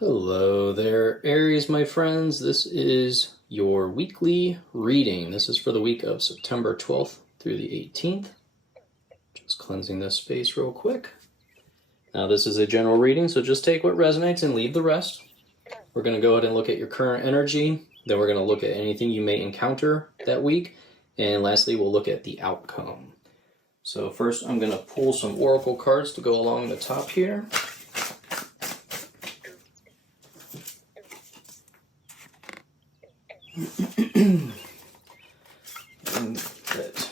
Hello there, Aries, my friends. This is your weekly reading. This is for the week of September 12th through the 18th. Just cleansing this space real quick. Now, this is a general reading, so just take what resonates and leave the rest. We're going to go ahead and look at your current energy. Then we're going to look at anything you may encounter that week. And lastly, we'll look at the outcome. So first, I'm going to pull some oracle cards to go along the top here. That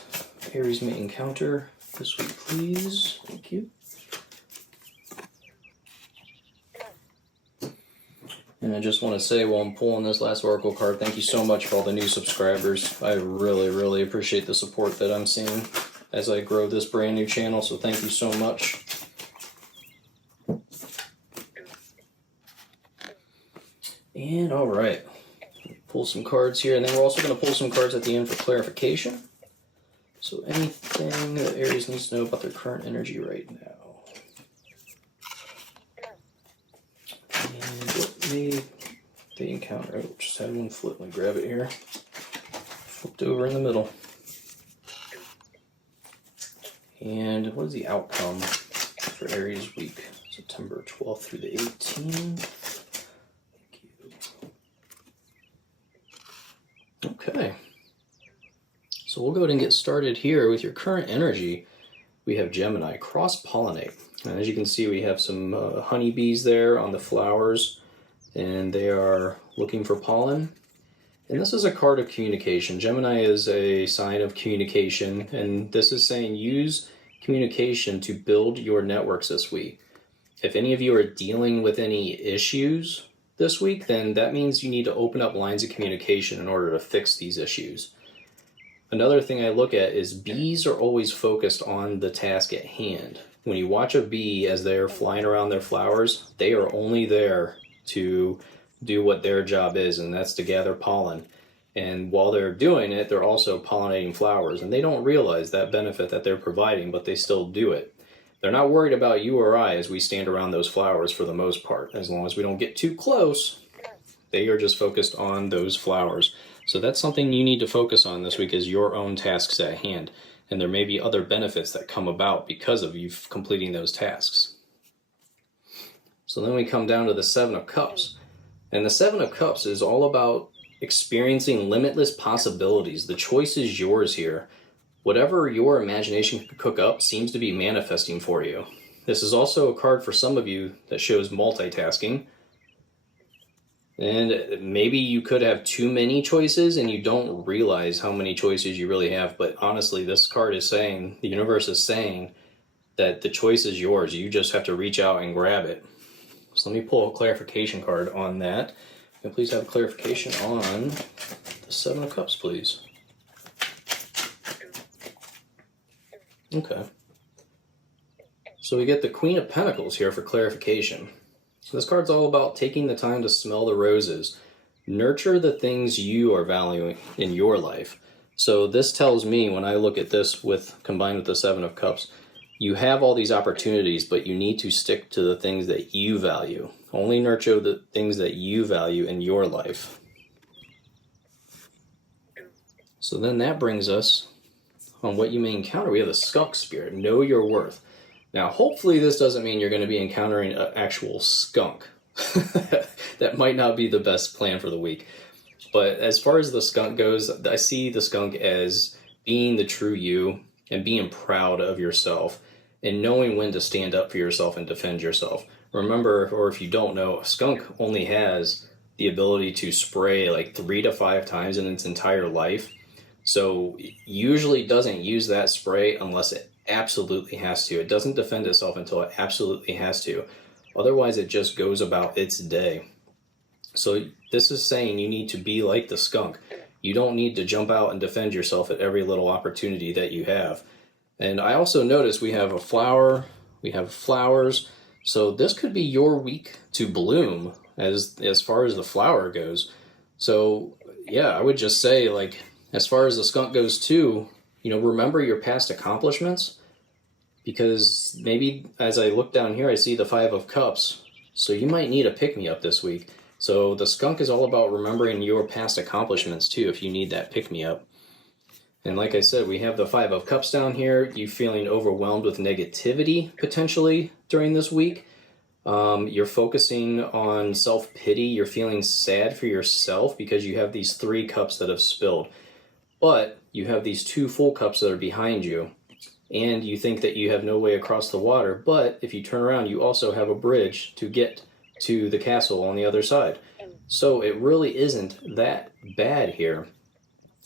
Aries may encounter this week, please. Thank you. And I just want to say while I'm pulling this last oracle card, thank you so much for all the new subscribers. I really appreciate the support that I'm seeing as I grow this brand new channel, so thank you so much. And all right, pull some cards here, and then we're also going to pull some cards at the end for clarification. So anything that Aries needs to know about their current energy right now. And what may they encounter? Oh, just had one flip. Let me grab it here. Flipped over in the middle. And what is the outcome for Aries week, September 12th through the 18th? Thank you. Okay. So we'll go ahead and get started here with your current energy. We have Gemini, cross-pollinate. And as you can see, we have some honeybees there on the flowers, and they are looking for pollen. And this is a card of communication. Gemini is a sign of communication, and this is saying use communication to build your networks this week. If any of you are dealing with any issues this week, then that means you need to open up lines of communication in order to fix these issues. Another thing I look at is bees are always focused on the task at hand. When you watch a bee as they're flying around their flowers, they are only there to do what their job is, and that's to gather pollen. And while they're doing it, they're also pollinating flowers, and they don't realize that benefit that they're providing, but they still do it. They're not worried about you or I as we stand around those flowers for the most part. As long as we don't get too close, they are just focused on those flowers. So that's something you need to focus on this week, is your own tasks at hand. And there may be other benefits that come about because of you completing those tasks. So then we come down to the Seven of Cups. And the Seven of Cups is all about experiencing limitless possibilities. The choice is yours here. Whatever your imagination can cook up seems to be manifesting for you. This is also a card for some of you that shows multitasking. And maybe you could have too many choices and you don't realize how many choices you really have. But honestly, this card is saying, the universe is saying that the choice is yours. You just have to reach out and grab it. So let me pull a clarification card on that. And please have clarification on the Seven of Cups, please. Okay. So we get the Queen of Pentacles here for clarification. So this card's all about taking the time to smell the roses. Nurture the things you are valuing in your life. So this tells me, when I look at this combined with the Seven of Cups, you have all these opportunities, but you need to stick to the things that you value. Only nurture the things that you value in your life. So then that brings us on what you may encounter. We have the Skunk Spirit. Know your worth. Now, hopefully this doesn't mean you're going to be encountering an actual skunk. That might not be the best plan for the week. But as far as the skunk goes, I see the skunk as being the true you and being proud of yourself and knowing when to stand up for yourself and defend yourself. Remember, or if you don't know, a skunk only has the ability to spray like 3 to 5 times in its entire life. So it usually doesn't use that spray unless it absolutely has to. It doesn't defend itself until it absolutely has to. Otherwise, it just goes about its day. So this is saying you need to be like the skunk. You don't need to jump out and defend yourself at every little opportunity that you have. And I also notice we have a flower, we have flowers. So this could be your week to bloom as far as the flower goes. So yeah, I would just say, like, as far as the skunk goes too, remember your past accomplishments, because maybe as I look down here, I see the Five of Cups. So you might need a pick-me-up this week. So the skunk is all about remembering your past accomplishments too, if you need that pick-me-up. And like I said, we have the Five of Cups down here. You feeling overwhelmed with negativity potentially during this week. You're focusing on self-pity. You're feeling sad for yourself because you have these 3 cups that have spilled. But you have these 2 full cups that are behind you. And you think that you have no way across the water. But if you turn around, you also have a bridge to get to the castle on the other side. So it really isn't that bad here.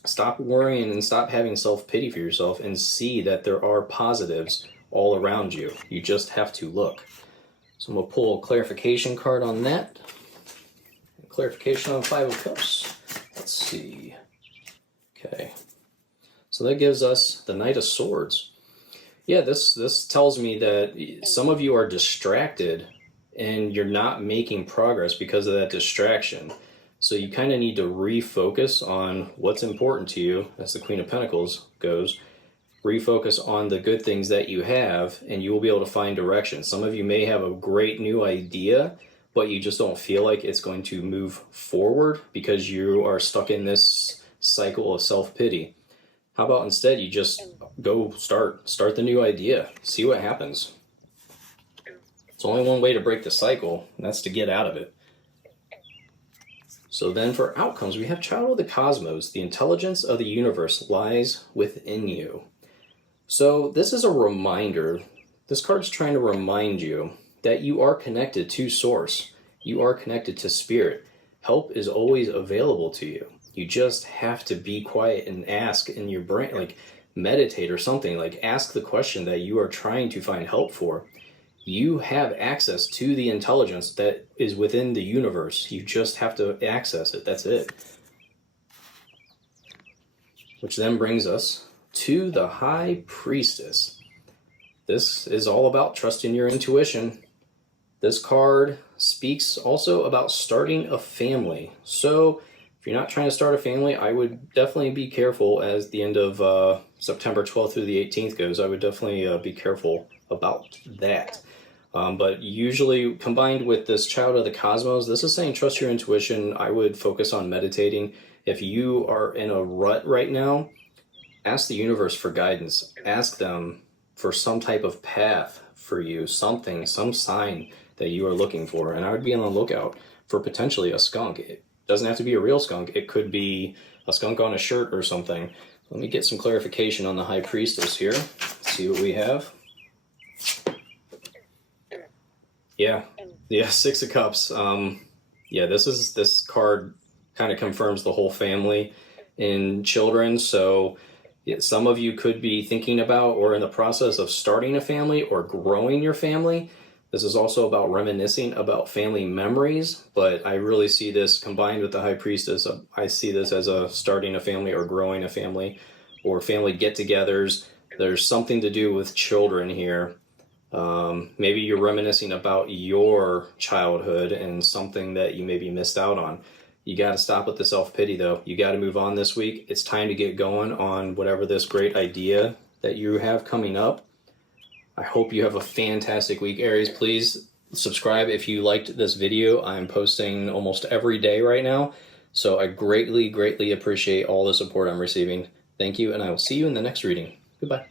Stop worrying and stop having self-pity for yourself and see that there are positives all around you. You just have to look. So I'm going to pull a clarification card on that. Clarification on Five of Cups. Let's see. Okay. So that gives us the Knight of Swords. Yeah, this tells me that some of you are distracted and you're not making progress because of that distraction. So you kind of need to refocus on what's important to you, as the Queen of Pentacles goes. Refocus on the good things that you have, and you will be able to find direction. Some of you may have a great new idea, but you just don't feel like it's going to move forward because you are stuck in this cycle of self-pity. How about instead you just go start the new idea, see what happens. It's only one way to break the cycle, and that's to get out of it. So then for outcomes, we have Child of the Cosmos. The intelligence of the universe lies within you. So this is a reminder. This card's trying to remind you that you are connected to Source. You are connected to Spirit. Help is always available to you. You just have to be quiet and ask in your brain, like meditate or something. Like ask the question that you are trying to find help for. You have access to the intelligence that is within the universe. You just have to access it. That's it. Which then brings us to the High Priestess. This is all about trusting your intuition. This card speaks also about starting a family. So if you're not trying to start a family, I would definitely be careful as the end of September 12th through the 18th goes. I would definitely be careful about that. But usually combined with this Child of the Cosmos, this is saying trust your intuition. I would focus on meditating. If you are in a rut right now, ask the universe for guidance. Ask them for some type of path for you, something, some sign that you are looking for. And I would be on the lookout for potentially a skunk. It doesn't have to be a real skunk. It could be a skunk on a shirt or something. Let me get some clarification on the High Priestess here. See what we have. Yeah, Six of Cups. Yeah, this card kind of confirms the whole family and children. So some of you could be thinking about or in the process of starting a family or growing your family. This is also about reminiscing about family memories, but I really see this combined with the High Priestess. I see this as a starting a family or growing a family or family get-togethers. There's something to do with children here. Maybe you're reminiscing about your childhood and something that you maybe missed out on. You got to stop with the self-pity though. You got to move on this week. It's time to get going on whatever this great idea that you have coming up. I hope you have a fantastic week, Aries. Please subscribe if you liked this video. I'm posting almost every day right now. So I greatly, greatly appreciate all the support I'm receiving. Thank you, and I will see you in the next reading. Goodbye.